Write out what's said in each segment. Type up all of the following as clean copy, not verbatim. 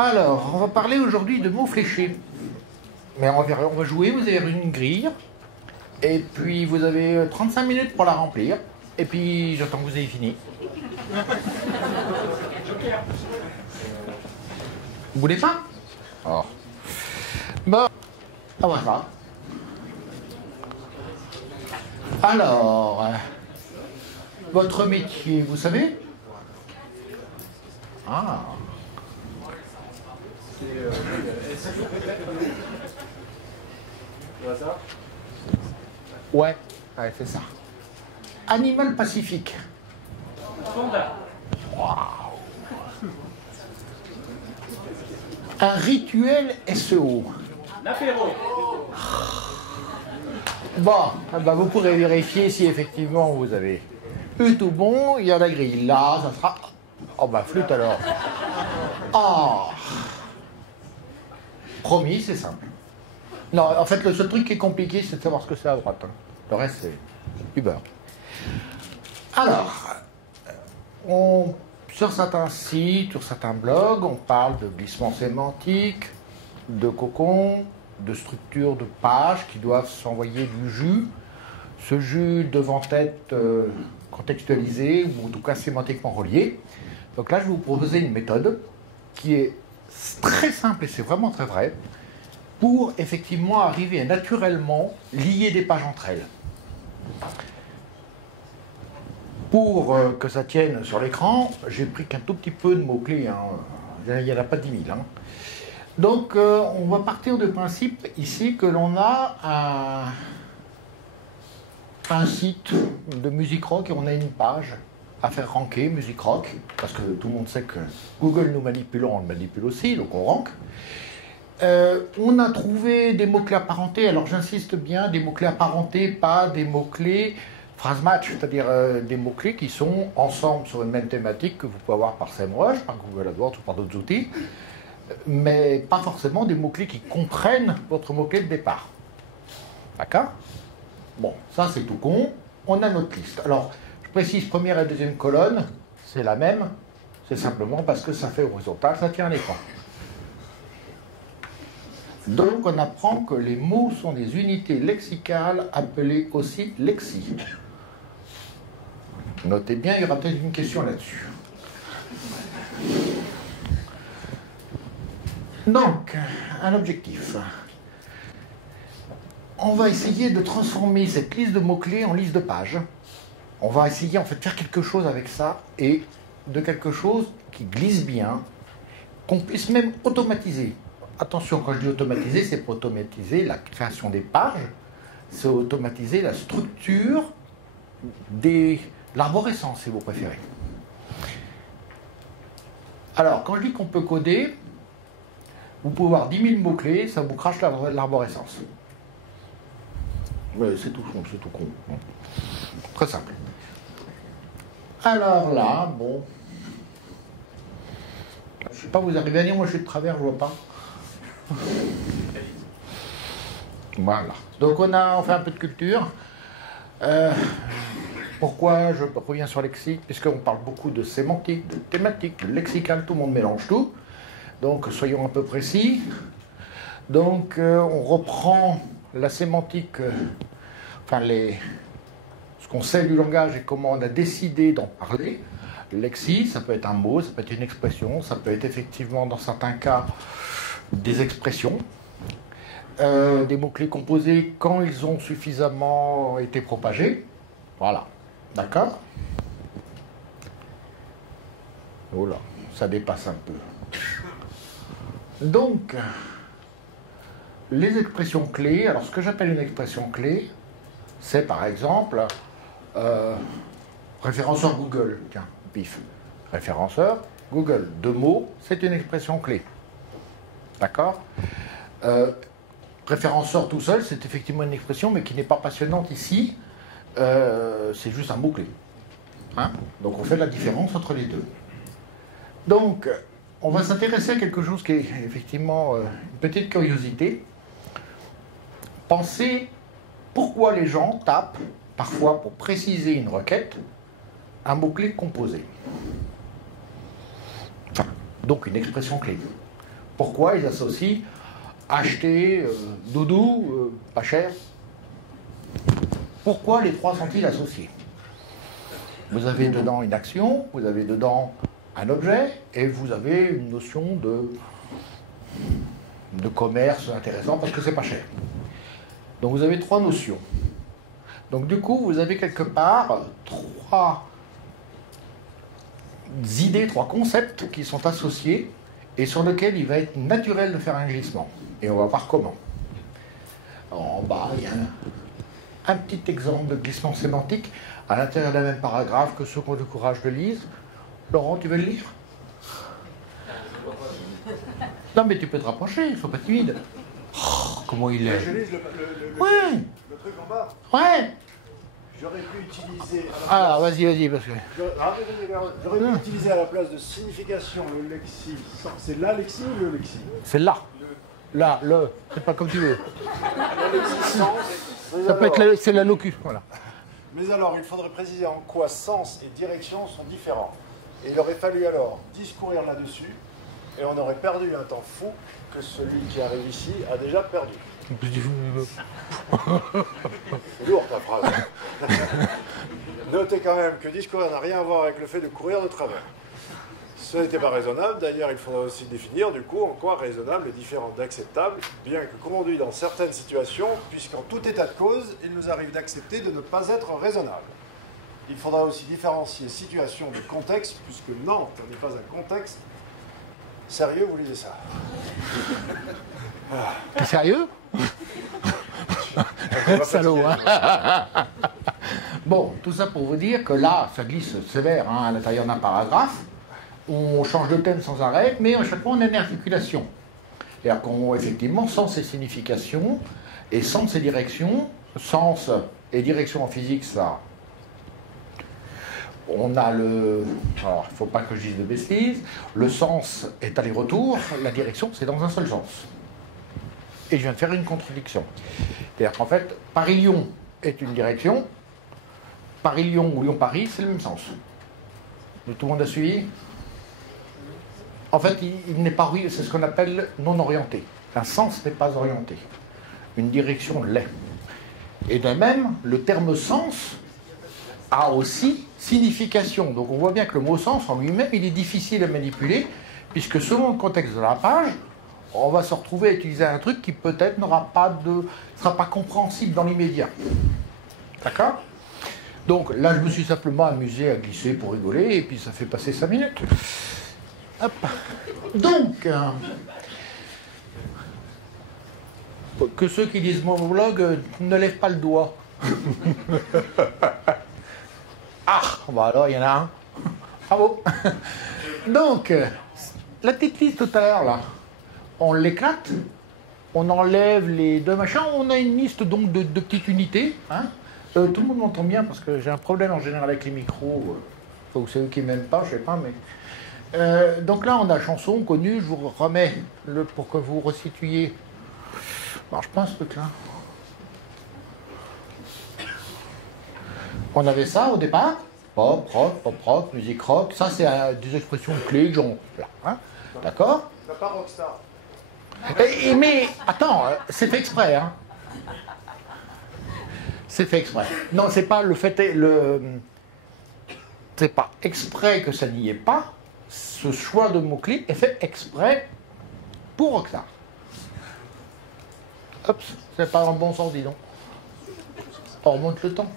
Alors, on va parler aujourd'hui de mots fléchés. Mais on va jouer, vous avez une grille, et puis vous avez 35 minutes pour la remplir, et puis j'attends que vous ayez fini. Vous voulez pas? Oh. Bon, ah voilà. Alors, votre métier, vous savez? Ah. Ouais, c'est ça. Animal Pacifique. Waouh. Un rituel SEO. L'apéro. Bon, vous pourrez vérifier si effectivement vous avez eu tout bon. Il y a la grille. Là, ça sera... Oh flûte alors. Oh. Promis, c'est simple. Non, en fait, le seul truc qui est compliqué, c'est de savoir ce que c'est à droite. Le reste, c'est du beurre. Alors, sur certains sites, sur certains blogs, on parle de glissement sémantique, de cocon, de structure de pages qui doivent s'envoyer du jus. Ce jus devant être contextualisé, ou en tout cas sémantiquement relié. Donc là, je vais vous proposer une méthode qui est très simple, et c'est vraiment très vrai, pour effectivement arriver à naturellement lier des pages entre elles. Pour que ça tienne sur l'écran, j'ai pris qu'un tout petit peu de mots-clés, hein. Il n'y en a pas 10 000. Hein. Donc on va partir du principe ici que l'on a un site de musique rock et on a une page à faire ranker musique rock, parce que tout le monde sait que Google nous manipule, on le manipule aussi, donc on rank. On a trouvé des mots-clés apparentés, alors j'insiste bien, des mots-clés apparentés, pas des mots-clés phrase match, c'est-à-dire des mots-clés qui sont ensemble sur une même thématique que vous pouvez avoir par SEMrush, par Google AdWords ou par d'autres outils, mais pas forcément des mots-clés qui comprennent votre mot-clé de départ. D'accord? Bon, ça c'est tout con, on a notre liste. Alors, je précise, première et deuxième colonne, c'est la même, c'est simplement parce que ça fait horizontal, ça tient à l'écran. Donc on apprend que les mots sont des unités lexicales appelées aussi lexis. Notez bien, il y aura peut-être une question là-dessus. Donc, un objectif. On va essayer de transformer cette liste de mots-clés en liste de pages. On va essayer en fait de faire quelque chose avec ça, et de quelque chose qui glisse bien, qu'on puisse même automatiser. Attention, quand je dis automatiser, c'est pas automatiser la création des pages, c'est automatiser la structure de l'arborescence, si vous préférez. Alors, quand je dis qu'on peut coder, vous pouvez avoir 10 000 mots-clés, ça vous crache l'arborescence. Ouais, c'est tout con. Très simple. Alors là, bon... Je sais pas, vous arrivez à lire, moi je suis de travers, je vois pas. Voilà. Donc on fait un peu de culture. Pourquoi je reviens sur lexique? Puisqu'on parle beaucoup de sémantique, de thématique, de lexical, tout le monde mélange tout. Donc soyons un peu précis. Donc on reprend la sémantique, ce qu'on sait du langage et comment on a décidé d'en parler. Lexi, ça peut être un mot, ça peut être une expression, ça peut être effectivement dans certains cas des expressions, des mots-clés composés quand ils ont suffisamment été propagés. Voilà, d'accord? Voilà, ça dépasse un peu. Donc, les expressions clés, alors ce que j'appelle une expression clé, c'est par exemple référenceur Google, tiens, pif, référenceur Google, 2 mots, c'est une expression clé. D'accord? Référenceur tout seul, c'est effectivement une expression, mais qui n'est pas passionnante ici. C'est juste un mot-clé. Hein? Donc on fait la différence entre les deux. Donc, on va s'intéresser à quelque chose qui est effectivement une petite curiosité. Pensez pourquoi les gens tapent, parfois pour préciser une requête, un mot-clé composé. Enfin, donc une expression clé. Pourquoi ils associent acheter, doudou, pas cher? Pourquoi les trois sont-ils associés? Vous avez dedans une action, vous avez dedans un objet, et vous avez une notion de commerce intéressant parce que c'est pas cher. Donc vous avez trois notions. Donc du coup, vous avez quelque part trois idées, trois concepts qui sont associés et sur lesquels il va être naturel de faire un glissement. Et on va voir comment. En bas, il y a un petit exemple de glissement sémantique à l'intérieur d'un même paragraphe que ceux qui ont le courage de lire. Laurent, tu veux le lire? Non, mais tu peux te rapprocher, il ne faut pas être timide. Oh, comment il est? Je lis Ouais. le truc en bas. Ouais. J'aurais pu utiliser. Ah, vas-y, parce que. J'aurais pu utiliser à la place de signification le lexique. C'est la lexique ou le lexique? C'est là. Là, le. C'est pas comme tu veux. La lexique sens. Ça peut être c'est la locu. Voilà. Mais alors, il faudrait préciser en quoi sens et direction sont différents. Et il aurait fallu alors discourir là-dessus, et on aurait perdu un temps fou que celui qui arrive ici a déjà perdu. C'est lourd ta phrase. Notez quand même que discourir n'a rien à voir avec le fait de courir de travers. Ce n'était pas raisonnable, d'ailleurs il faudra aussi définir du coup en quoi raisonnable est différent d'acceptable, bien que conduit dans certaines situations, puisqu'en tout état de cause, il nous arrive d'accepter de ne pas être raisonnable. Il faudra aussi différencier situation de contexte, puisque Nantes n'est pas un contexte. Sérieux, vous lisez ça? T'es sérieux? Salaud, hein. Bon, tout ça pour vous dire que là, ça glisse sévère hein, à l'intérieur d'un paragraphe. On change de thème sans arrêt, mais à chaque fois on a une articulation. C'est-à-dire qu'on, effectivement, sens et signification, et sens et direction, sens et direction en physique, ça. On a le. Alors, il ne faut pas que je dise de bêtises. Le sens est aller-retour, la direction, c'est dans un seul sens. Et je viens de faire une contradiction. C'est-à-dire qu'en fait, Paris-Lyon est une direction, Paris-Lyon ou Lyon-Paris, c'est le même sens. Tout le monde a suivi? En fait, il n'est pas, c'est ce qu'on appelle non orienté. Un sens n'est pas orienté. Une direction l'est. Et de même, le terme sens a aussi signification. Donc on voit bien que le mot sens en lui-même, il est difficile à manipuler, puisque selon le contexte de la page, on va se retrouver à utiliser un truc qui peut-être ne sera pas compréhensible dans l'immédiat. D'accord? Donc là, je me suis simplement amusé à glisser pour rigoler, et puis ça fait passer 5 minutes. Hop. Donc, que ceux qui lisent mon blog ne lèvent pas le doigt. Ah, bon alors il y en a un. Bravo. Donc, la petite liste tout à l'heure, là, on l'éclate, on enlève les deux machins, on a une liste donc de petites unités. Hein. Tout le monde m'entend bien parce que j'ai un problème en général avec les micros. Ou c'est eux qui m'aiment pas, je sais pas, mais. Donc là, on a chanson connue, je vous remets pour que vous resituiez. Marche pas ce truc-là. On avait ça au départ, pop, rock, musique rock. Ça, c'est des expressions clés que j'en. Hein, d'accord? Ça pas rockstar. Mais attends, c'est fait exprès. Hein. C'est fait exprès. Non, c'est pas le fait. C'est pas exprès que ça n'y est pas. Ce choix de mots-clés est fait exprès pour rockstar. Hop, c'est pas dans le bon sens, dis donc. On remonte le temps.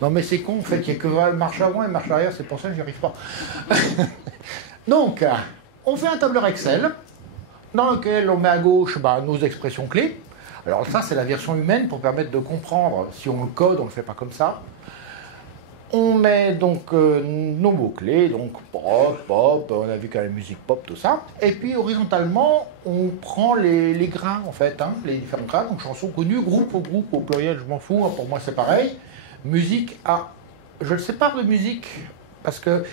Non mais c'est con, en fait, il n'y a que marche avant et marche arrière, c'est pour ça que j'y arrive pas. Donc, on fait un tableur Excel, dans lequel on met à gauche nos expressions clés. Alors ça, c'est la version humaine pour permettre de comprendre, si on le code, on ne le fait pas comme ça. On met donc nos mots-clés, donc pop, on a vu quand même musique pop, tout ça. Et puis horizontalement, on prend les grains, en fait, hein, les différents grains, donc chansons connues, groupe, au pluriel, je m'en fous, hein, pour moi c'est pareil. Musique A. Je le sépare de musique, parce que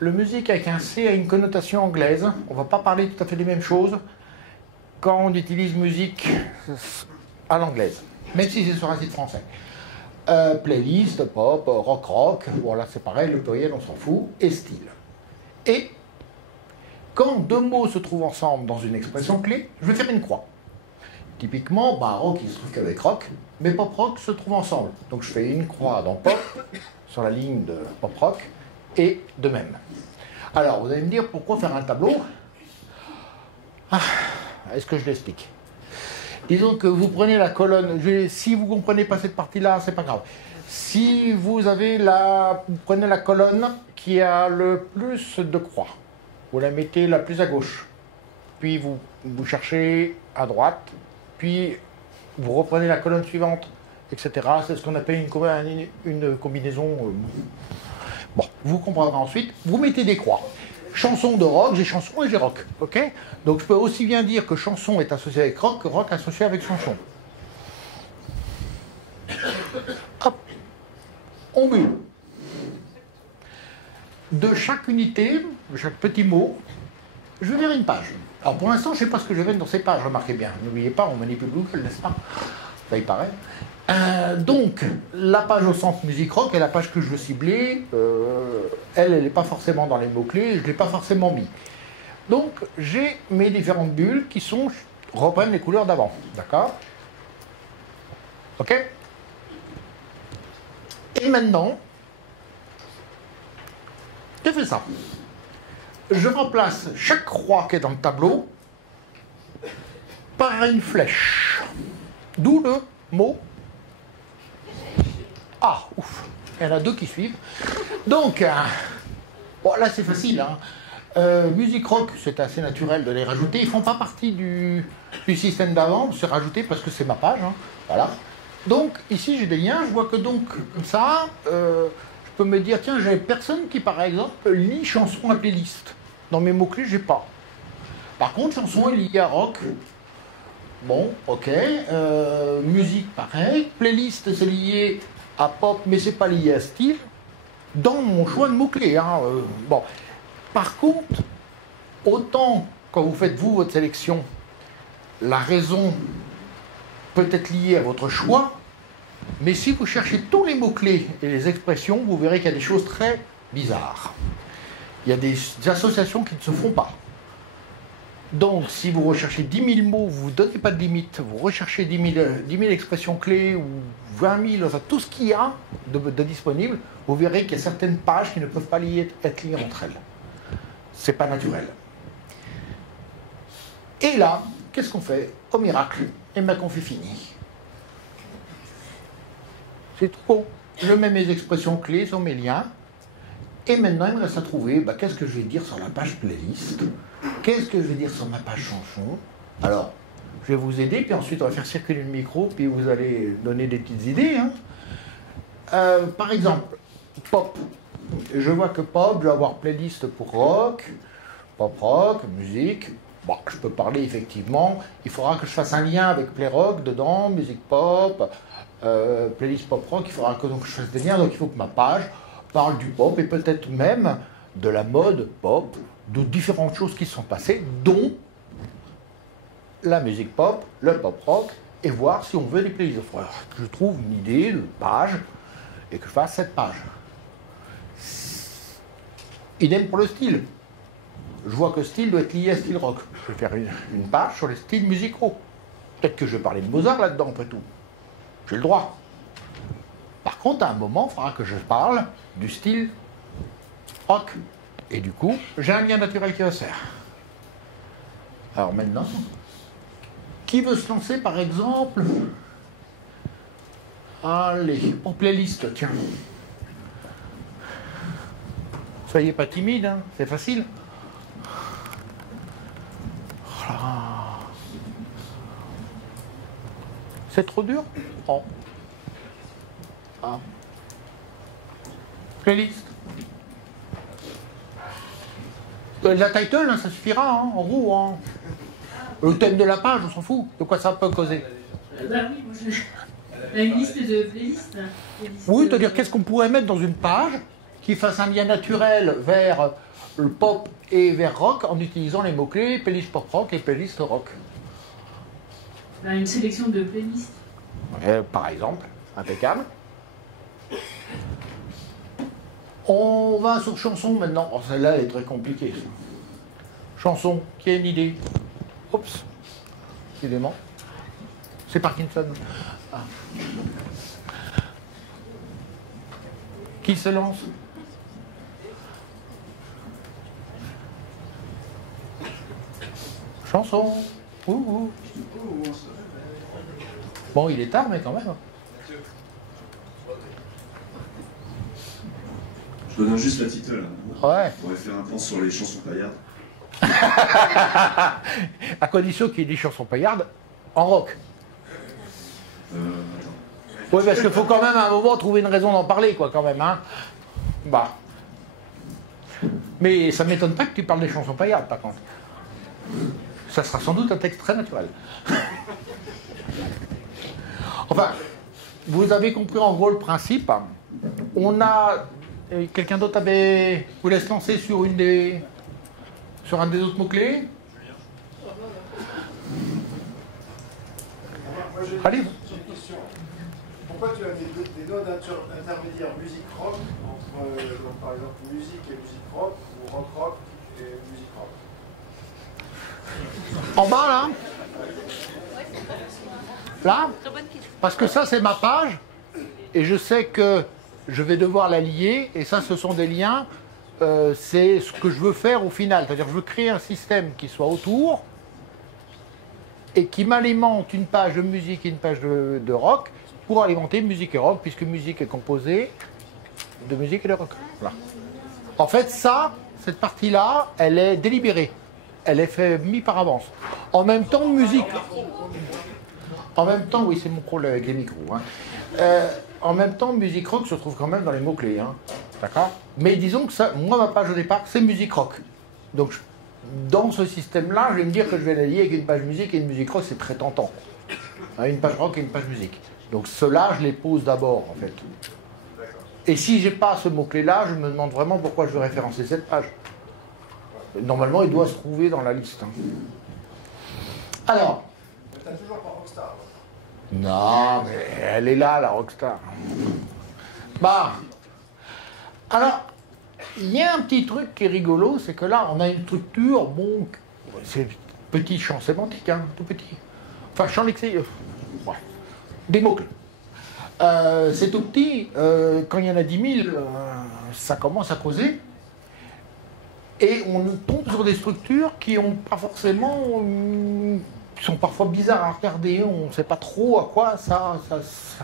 le musique avec un C a une connotation anglaise. On ne va pas parler tout à fait des mêmes choses quand on utilise musique à l'anglaise, même si c'est sur un site français. Playlist, pop, rock, voilà c'est pareil, le pluriel on s'en fout, et style. Et quand deux mots se trouvent ensemble dans une expression clé, je vais faire une croix. Typiquement, rock, il se trouve qu'avec rock, mais pop rock se trouvent ensemble. Donc je fais une croix dans pop, sur la ligne de pop rock, et de même. Alors, vous allez me dire, pourquoi faire un tableau? Est-ce que je l'explique? Disons que vous prenez la colonne, si vous ne comprenez pas cette partie-là, c'est pas grave. Si vous prenez la colonne qui a le plus de croix, vous la mettez la plus à gauche, puis vous cherchez à droite, puis vous reprenez la colonne suivante, etc. C'est ce qu'on appelle une combinaison. Bon, vous comprendrez ensuite. Vous mettez des croix. Chanson de rock, j'ai chanson et j'ai rock. Ok? Donc je peux aussi bien dire que chanson est associé avec rock que rock associé avec chanson. Hop. On bulle. De chaque unité, de chaque petit mot, je vais vers une page. Alors pour l'instant, je ne sais pas ce que je vais dans ces pages, remarquez bien. N'oubliez pas, on manipule Google, n'est-ce pas? Ça y paraît. Donc, la page au centre musique rock est la page que je veux cibler. Elle n'est pas forcément dans les mots-clés, je ne l'ai pas forcément mis. Donc, j'ai mes différentes bulles qui reprennent les couleurs d'avant. D'accord? Ok? Et maintenant, je fais ça. Je remplace chaque croix qui est dans le tableau par une flèche. D'où le mot. Ah, ouf, il y en a deux qui suivent. Donc, bon, là c'est facile. Musique rock, c'est assez naturel de les rajouter. Ils ne font pas partie du système d'avant, c'est rajouté parce que c'est ma page. Voilà. Donc, ici j'ai des liens, je vois que donc, comme ça, je peux me dire, tiens, j'ai personne qui, par exemple, lit chanson à playlist. Dans mes mots-clés, j'ai pas. Par contre, chanson est liée à rock. Bon, ok. Musique, pareil. Playlist, c'est lié à pop, mais c'est pas lié à style. Dans mon choix de mots-clés. Bon. Par contre, autant quand vous faites, vous, votre sélection, la raison peut être liée à votre choix, mais si vous cherchez tous les mots-clés et les expressions, vous verrez qu'il y a des choses très bizarres. Il y a des associations qui ne se font pas. Donc, si vous recherchez 10 000 mots, vous ne donnez pas de limite, vous recherchez 10 000 expressions clés ou 20 000, enfin, tout ce qu'il y a de disponible, vous verrez qu'il y a certaines pages qui ne peuvent pas être liées entre elles. C'est pas naturel. Et là, qu'est-ce qu'on fait? Au miracle, et ma conf est finie. C'est trop. Je mets mes expressions clés sur mes liens. Et maintenant, il me reste à trouver qu'est-ce que je vais dire sur la page playlist, qu'est-ce que je vais dire sur ma page chanson. Alors, je vais vous aider, puis ensuite on va faire circuler le micro, puis vous allez donner des petites idées. Par exemple, pop. Je vois que pop, je vais avoir playlist pour rock, pop rock, musique. Bon, je peux parler effectivement. Il faudra que je fasse un lien avec Play Rock dedans, musique pop, playlist pop rock. Il faudra que je fasse des liens, donc il faut que ma page parle du pop et peut-être même de la mode pop, de différentes choses qui sont passées, dont la musique pop, le pop rock, et voir si on veut des playlists. Alors, je trouve une idée de page et que je fasse cette page. Idem pour le style. Je vois que style doit être lié à style rock. Je vais faire une page sur les styles musicaux. Peut-être que je vais parler de Mozart là-dedans, après tout. J'ai le droit. Par contre, à un moment, il faudra que je parle du style rock. Et du coup, j'ai un lien naturel qui va se faire. Alors maintenant, qui veut se lancer par exemple? Allez, pour playlist, tiens. Soyez pas timide, c'est facile. Voilà. C'est trop dur? Oh. Ah. Playlist. La title, ça suffira, en gros. Le thème de la page, on s'en fout. De quoi ça peut causer? Oui, moi une liste de playlists. Oui, c'est-à-dire qu'est-ce qu'on pourrait mettre dans une page qui fasse un lien naturel vers le pop et vers rock en utilisant les mots-clés playlist pop rock et playlist rock. Une sélection de playlists. Par exemple, impeccable. On va sur chanson maintenant. Oh, celle-là est très compliquée. Chanson, qui a une idée? Oups, décidément. C'est Parkinson. Ah. Qui se lance? Chanson. Ouh. Bon, il est tard, mais quand même. Je donne juste la titre là. Ouais. On pourrait faire un point sur les chansons paillardes. À condition qu'il y ait des chansons paillardes en rock. Attends. Oui, parce qu'il faut quand même à un moment trouver une raison d'en parler, quoi, quand même, hein. Bah. Mais ça ne m'étonne pas que tu parles des chansons paillardes, par contre. Ça sera sans doute un texte très naturel. Enfin, vous avez compris en gros le principe. On a... Quelqu'un d'autre vous laisse lancer sur un des autres mots-clés? Moi, j'ai Allez. une question. Pourquoi tu as des notes intermédiaires musique rock entre, donc, par exemple, musique et musique rock, ou rock et musique rock? En bas, là? Là? Parce que ça, c'est ma page, et je sais que je vais devoir la lier, et ça, ce sont des liens, c'est ce que je veux faire au final. C'est-à-dire que je veux créer un système qui soit autour, et qui m'alimente une page de musique et une page de rock, pour alimenter musique et rock, puisque musique est composée de musique et de rock. Voilà. En fait, cette partie-là, elle est délibérée. Elle est mise par avance. En même temps, musique... En même temps, oui, c'est mon problème avec les micros. Hein. En même temps, musique rock se trouve quand même dans les mots-clés. Hein. D'accord? Mais disons que ça, moi, ma page au départ, c'est musique rock. Donc, dans ce système-là, je vais me dire que je vais la lier avec une page musique et une musique rock, c'est très tentant. Hein, une page rock et une page musique. Donc, ceux-là, je les pose d'abord, en fait. Et si j'ai pas ce mot-clé-là, je me demande vraiment pourquoi je veux référencer cette page. Normalement, il doit se trouver dans la liste. Hein. Alors. Mais t'as toujours pas Rockstar. Non, mais elle est là, la Rockstar. Bah. Alors, il y a un petit truc qui est rigolo, c'est que là, on a une structure, bon, c'est petit champ sémantique, hein, tout petit. Enfin, champ lexical. Ouais. Des mots-clés. C'est tout petit. Quand il y en a 10 000, ça commence à causer. Et on tombe sur des structures qui ont pas forcément, qui sont parfois bizarres à regarder. On ne sait pas trop à quoi ça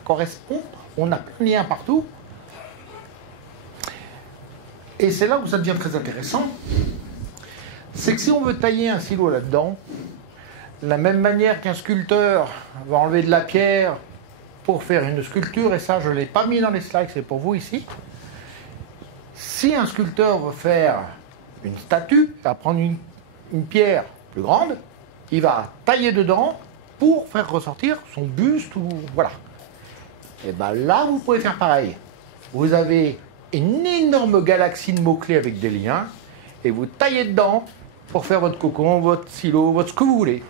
correspond. On a plein de liens partout. Et c'est là où ça devient très intéressant. C'est que si on veut tailler un silo là-dedans, de la même manière qu'un sculpteur va enlever de la pierre pour faire une sculpture, et ça je ne l'ai pas mis dans les slides, c'est pour vous ici. Si un sculpteur veut faire une statue, il va prendre une pierre plus grande, il va tailler dedans pour faire ressortir son buste, ou voilà. Et bien là, vous pouvez faire pareil. Vous avez une énorme galaxie de mots-clés avec des liens, et vous taillez dedans pour faire votre cocon, votre silo, ce que vous voulez,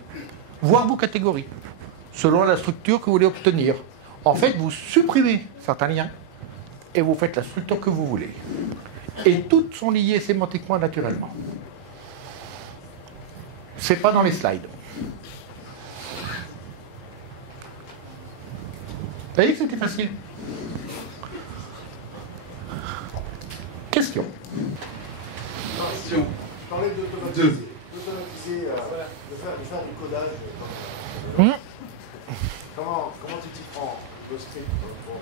voire vos catégories, selon la structure que vous voulez obtenir. En fait, vous supprimez certains liens, et vous faites la structure que vous voulez. Et toutes sont liées sémantiquement naturellement. C'est pas dans les slides. Vous voyez que c'était facile. Question. Je parlais d'automatiser. D'automatiser, de faire du codage. Comment tu t'y prends, le script pour,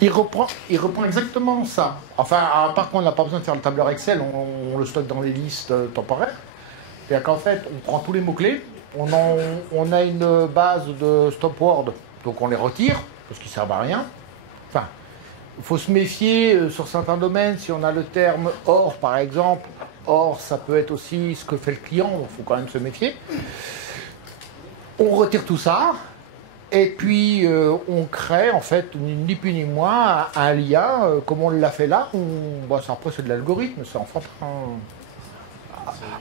Il reprend exactement ça. Enfin, à part qu'on n'a pas besoin de faire le tableur Excel, on le stocke dans les listes temporaires. C'est-à-dire qu'en fait, on prend tous les mots-clés, on a une base de stop word, donc on les retire, parce qu'ils ne servent à rien. Enfin, il faut se méfier sur certains domaines, si on a le terme or, par exemple. Or, ça peut être aussi ce que fait le client, donc il faut quand même se méfier. On retire tout ça. Et puis, on crée, en fait, ni plus ni moins, un lien, comme on l'a fait là. Après, c'est de l'algorithme, c'est enfantin.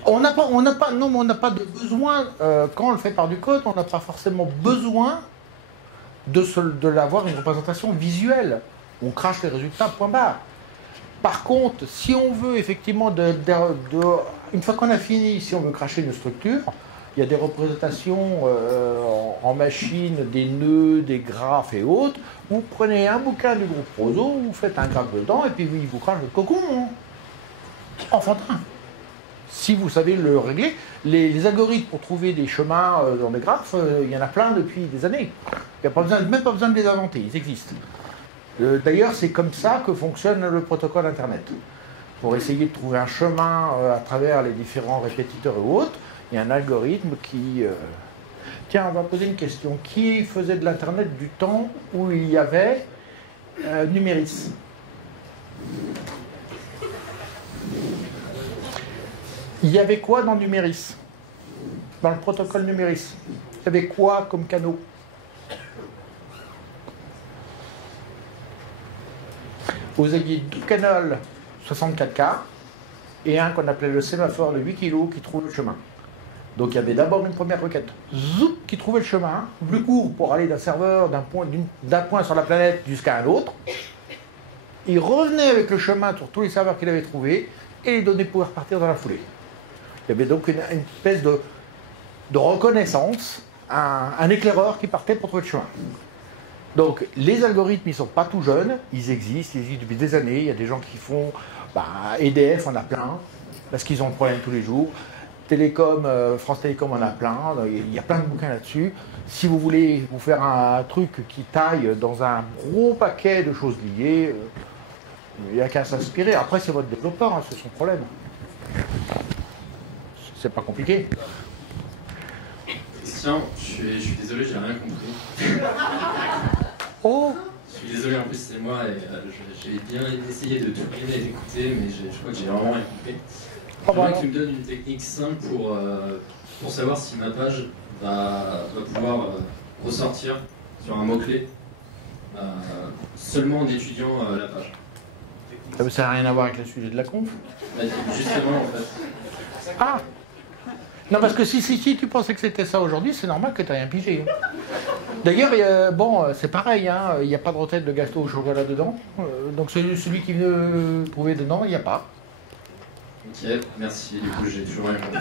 On n'a pas de besoin, quand on le fait par du code, on n'a pas forcément besoin d'avoir une représentation visuelle. On crache les résultats, point barre. Par contre, si on veut effectivement, une fois qu'on a fini, si on veut cracher une structure, il y a des représentations en machine, des nœuds, des graphes et autres. Vous prenez un bouquin du groupe Roseau, vous faites un graphe dedans, et puis il vous crache le cocon. Hein. Enfantin. Si vous savez le régler, les algorithmes pour trouver des chemins dans les graphes, il y en a plein depuis des années. Il n'y a même pas besoin de les inventer, ils existent. D'ailleurs, c'est comme ça que fonctionne le protocole Internet. Pour essayer de trouver un chemin à travers les différents répétiteurs et autres, il y a un algorithme qui... Tiens, on va poser une question. Qui faisait de l'Internet du temps où il y avait Numéris? Il y avait quoi dans Numéris? Dans le protocole Numéris? Il y avait quoi comme canaux? Vous aviez deux canaux 64K et un qu'on appelait le sémaphore de 8 kg qui trouve le chemin. Donc il y avait d'abord une première requête, zoup, qui trouvait le chemin, plus court pour aller d'un serveur, d'un point sur la planète jusqu'à un autre. Il revenait avec le chemin sur tous les serveurs qu'il avait trouvés et les données pouvaient repartir dans la foulée. Il y avait donc une espèce de reconnaissance, un éclaireur qui partait pour trouver le chemin. Donc les algorithmes, ils ne sont pas tout jeunes, ils existent depuis des années. Il y a des gens qui font, EDF en a plein, parce qu'ils ont le problème tous les jours. Télécom, France Télécom en a plein, il y a plein de bouquins là-dessus. Si vous voulez vous faire un truc qui taille dans un gros paquet de choses liées, il n'y a qu'à s'inspirer. Après, c'est votre développeur, hein, c'est son problème. C'est pas compliqué. Christian, je suis désolé, j'ai rien compris. Oh! Je suis désolé, en plus c'est moi et j'ai bien essayé de tout lire et d'écouter, mais je crois que j'ai vraiment rien compris. J'aimerais que tu me donnes une technique simple pour savoir si ma page va pouvoir ressortir sur un mot-clé seulement en étudiant la page. Ça n'a rien à voir avec le sujet de la conf? Justement, en fait. Ah! Non, parce que si tu pensais que c'était ça aujourd'hui, c'est normal que tu n'aies rien pigé. D'ailleurs, c'est pareil, hein, il n'y a pas de recette de gâteau au chocolat dedans. Donc celui qui veut trouver dedans, il n'y a pas. Ok, merci, du coup j'ai toujours rien compris.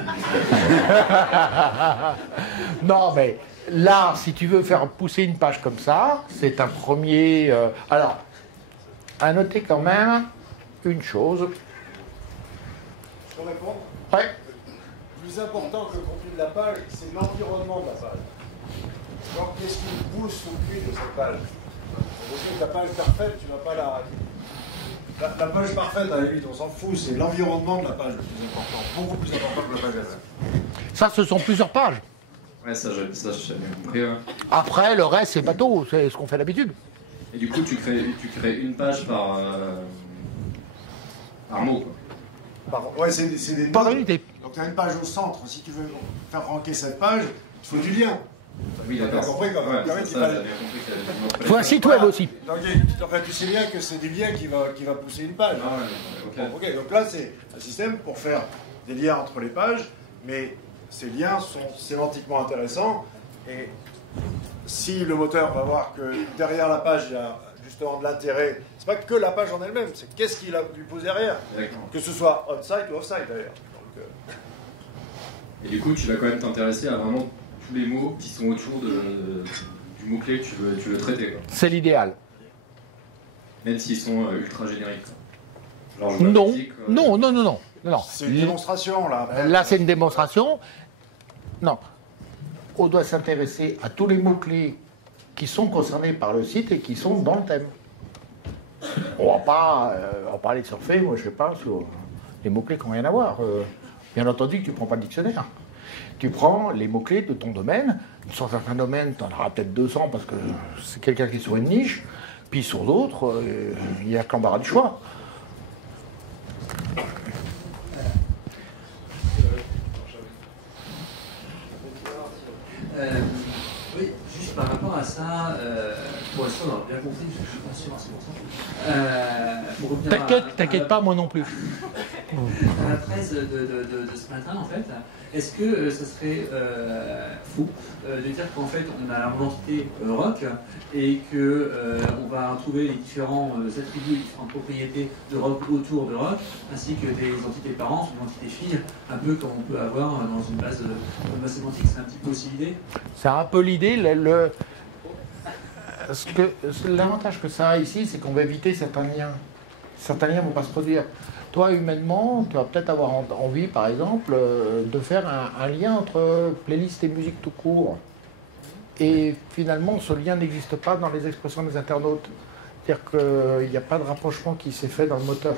Non, mais là, si tu veux faire pousser une page comme ça, c'est un premier... Alors, à noter quand même une chose. Je peux répondre? Ouais. Le plus important que le contenu de la page, c'est l'environnement de la page. Donc, qu'est-ce qui nous pousse au cul de cette page? La page parfaite, tu ne vas pas la... La page parfaite, à la limite, on s'en fout, c'est l'environnement de la page le plus important, beaucoup plus important que la page elle-même. Ça, ce sont plusieurs pages. Ouais, ça j'ai bien compris. Ouais. Après, le reste, c'est bateau, c'est ce qu'on fait d'habitude. Et du coup, tu crées une page par mot, quoi. Ouais, c'est des Par nodes. unité. Donc, tu as une page au centre. Si tu veux faire ranker cette page, il faut du lien. Oui, d'accord. Tu as compris, quoi. Ouais, Il y avait c'est qui ça, fallait- j'avais compris qu'il y avait une autre Il faut un site web aussi. Donc, enfin, tu sais bien que c'est du lien qui va pousser une page. Ah ouais, ok. Bon, ok, donc là, c'est un système pour faire des liens entre les pages, mais ces liens sont sémantiquement intéressants. Et si le moteur va voir que derrière la page, il y a justement de l'intérêt, c'est pas que la page en elle-même, c'est qu'est-ce qu'il a lui pose derrière. D'accord. Que ce soit on-site ou off-site d'ailleurs. Donc, Et du coup, tu vas quand même t'intéresser à vraiment tous les mots qui sont autour du mot-clé que tu veux traiter, quoi. C'est l'idéal. Même s'ils sont ultra génériques, quoi. Genre, Non, physique, non. c'est une démonstration là. Là, c'est une démonstration. Non. On doit s'intéresser à tous les mots-clés qui sont concernés par le site et qui sont dans le thème. On va pas aller surfer, moi, je sais pas, sur les mots-clés qui n'ont rien à voir. Bien entendu que tu ne prends pas le dictionnaire. Tu prends les mots-clés de ton domaine. Sur certains domaines, tu en auras peut-être 200 parce que c'est quelqu'un qui est sur une niche. Puis sur d'autres, il y a qu'embarras du choix. Oui, juste par rapport à ça, pour l'instant on a bien compris, je ne suis pas sûr à 100%. Pour revenir T'inquiète pas, moi non plus. à la presse de ce matin, en fait, est-ce que ça serait fou de dire qu'en fait on a l'identité rock et que on va trouver les différents attributs, les différentes propriétés de rock autour de rock, ainsi que des identités parents, une identité fille, un peu comme on peut avoir dans une base sémantique. C'est un petit peu aussi l'idée. C'est un peu l'idée. L'avantage que ça a ici, c'est qu'on va éviter certains liens. Certains liens ne vont pas se produire. Toi, humainement, tu vas peut-être avoir envie, par exemple, de faire un lien entre playlist et musique tout court. Et finalement, ce lien n'existe pas dans les expressions des internautes. C'est-à-dire qu'il n'y a pas de rapprochement qui s'est fait dans le moteur.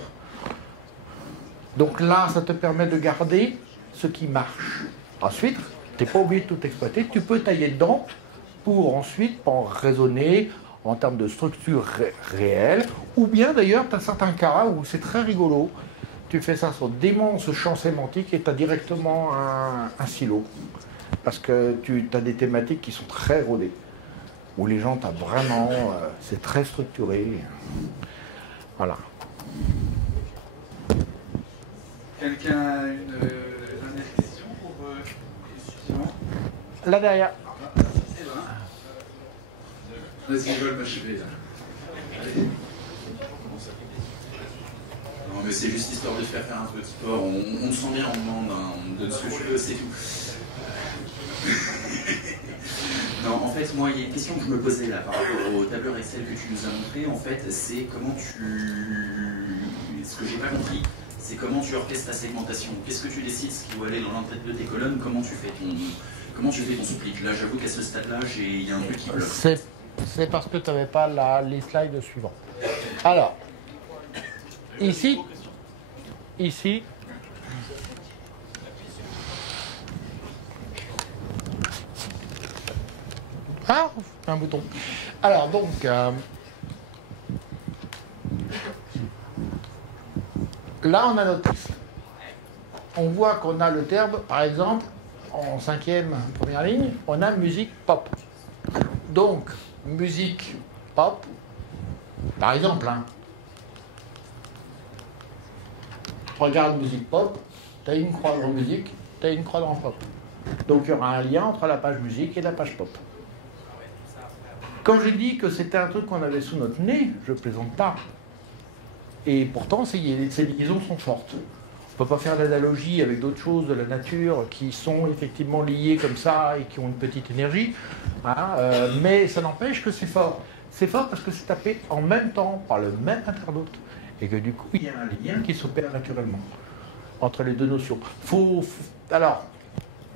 Donc là, ça te permet de garder ce qui marche. Ensuite, tu n'es pas obligé de tout exploiter. Tu peux tailler dedans pour ensuite en raisonner en termes de structure réelle. Ou bien, d'ailleurs, tu as certains cas où c'est très rigolo. Tu fais ça sur d'immenses champs sémantiques et tu as directement un silo. Parce que tu as des thématiques qui sont très rodées. Où les gens, t'as vraiment... c'est très structuré. Voilà. Quelqu'un a une dernière question pour suivant? Là derrière. Vas-y, ils veulent m'achever là. Allez. Non, mais c'est juste histoire de faire un peu de sport. On se sent bien, on demande, hein, on donne ce que tu veux, c'est tout. Non, en fait, moi, il y a une question que je me posais là par rapport au tableur Excel que tu nous as montré. En fait, c'est comment ce que j'ai pas compris, c'est comment tu orchestres ta segmentation. Qu'est-ce que tu décides, ce qui doit aller dans l'entrée de tes colonnes, comment tu fais ton split. Là, j'avoue qu'à ce stade-là, il y a un truc qui bloque. C'est parce que tu n'avais pas les slides suivants. Alors, ici, ah, un bouton. Alors donc, là on a notre liste. On voit qu'on a le terme, par exemple, en cinquième première ligne, on a musique pop. Donc, musique pop, par exemple, hein, tu regardes musique pop, tu as une croix dans musique, tu as une croix dans pop. Donc il y aura un lien entre la page musique et la page pop. Quand j'ai dit que c'était un truc qu'on avait sous notre nez, je ne plaisante pas. Et pourtant, ces liaisons sont fortes. On ne peut pas faire d'analogie avec d'autres choses de la nature qui sont effectivement liées comme ça et qui ont une petite énergie. Hein, mais ça n'empêche que c'est fort. C'est fort parce que c'est tapé en même temps par le même internaute. Et que du coup, il y a un lien qui s'opère naturellement entre les deux notions. Alors,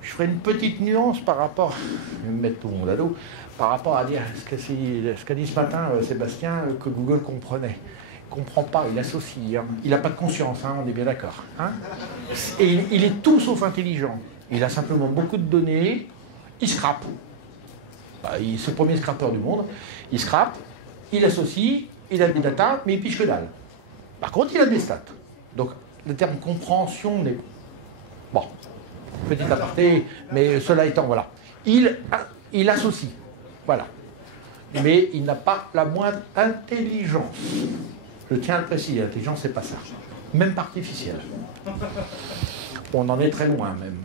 je ferai une petite nuance par rapport, je vais me mettre tout le monde à dos, par rapport à dire ce qu'a dit ce matin Sébastien, que Google comprenait. Il ne comprend pas, il associe, hein. Il n'a pas de conscience, hein, on est bien d'accord. Hein. Et il est tout sauf intelligent. Il a simplement beaucoup de données, il scrape. C'est le premier scrapeur du monde. Il scrape, il associe, il a des datas, mais il piche que dalle. Par contre, il a des stats. Donc, le terme compréhension n'est... Bon, petit aparté, mais cela étant, voilà. Il associe, voilà. Mais il n'a pas la moindre intelligence. Je tiens à le préciser, l'intelligence, c'est pas ça. Même pas artificielle. On en est très loin, même.